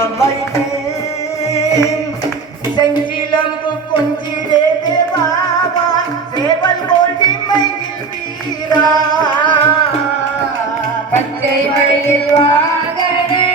மனம் வைத்தேன். செங்கிலம்பு கொஞ்சிலே தேவாவா சேவல் கோடி மயில் வீரா. பச்சை மயில் வாகனே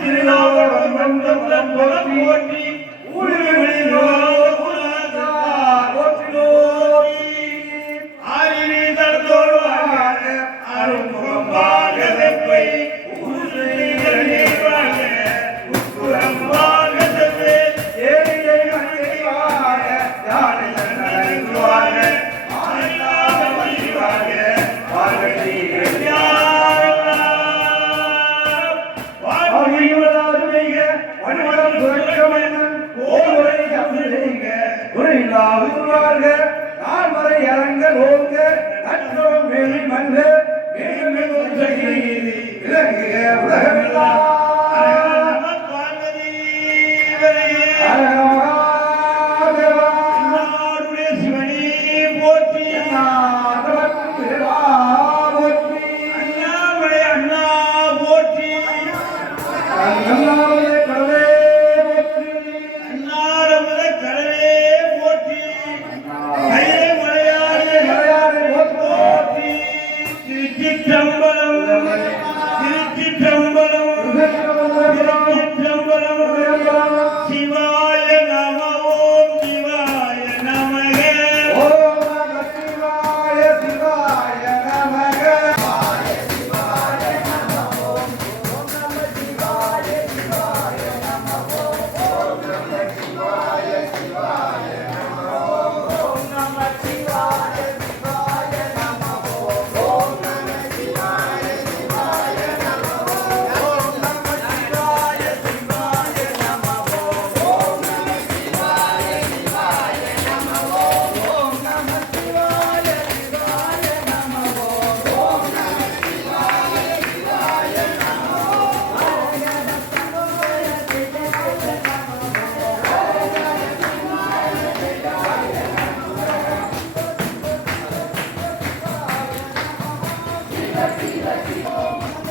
திருநாவலம் வந்தம் போட்டி ஊழியர்களின் my name. Let's go.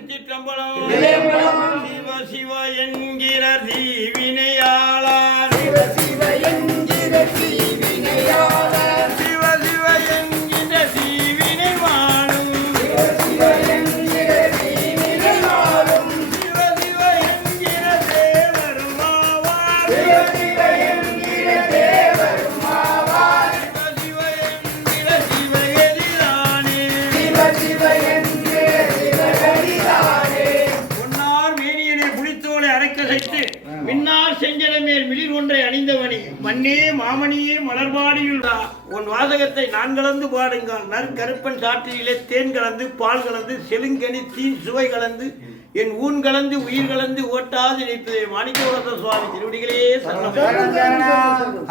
திருச்சிற்றம்பலம் மண்ணே மாமணியே மலர்பாடியுள்ளா உன் வாசகத்தை நான் கலந்து பாடுங்கள். நற்கருப்பன் சாற்றிலே தேன் கலந்து பால் கலந்து செலுங்கனி தீன் சுவை கலந்து என் ஊன் கலந்து உயிர் கலந்து ஓட்டாது நிற்பதே. மாணிக்கவரத சுவாமி திருவடிகளே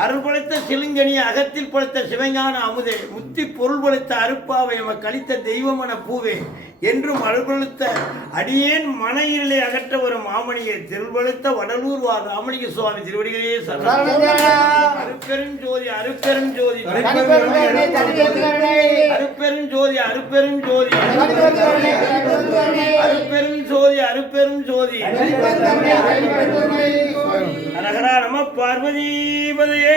அருள்படைத்த அருள் சிலுங்கனி அகத்தில் படைத்த சிவஞான அமுதே. முத்தி பொருள் படைத்த அருப்பாவை எமக்கு அளித்த தெய்வமன பூவே. என்றும் அருள்படுத்த அடியேன் மன இருளை அகற்ற வரும் மாமணியை திருள்படுத்த வடலூர் வா ராமலிங்க சுவாமி திருவடிகளே அருப்பெரும் ஜோதி அருப்பெரும் ஜோதி. அருப்பெரும் ஜோதி அருப்பெரும் ஜோதி. அருப்பெரும் ஜோதி அருப்பெரும் ஜோதி. அரகரா நம என்னாருடைய சிவனே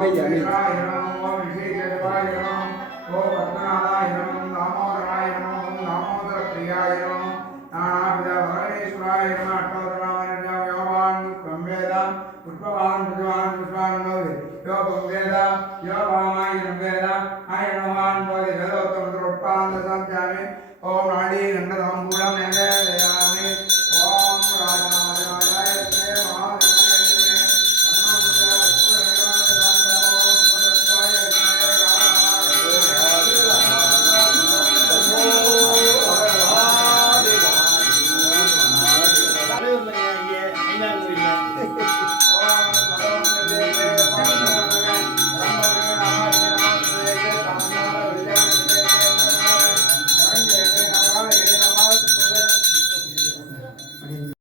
அமை அமை ஓம் பத்மநாதாய நமம் தாமோதராய நமம் தாமோதர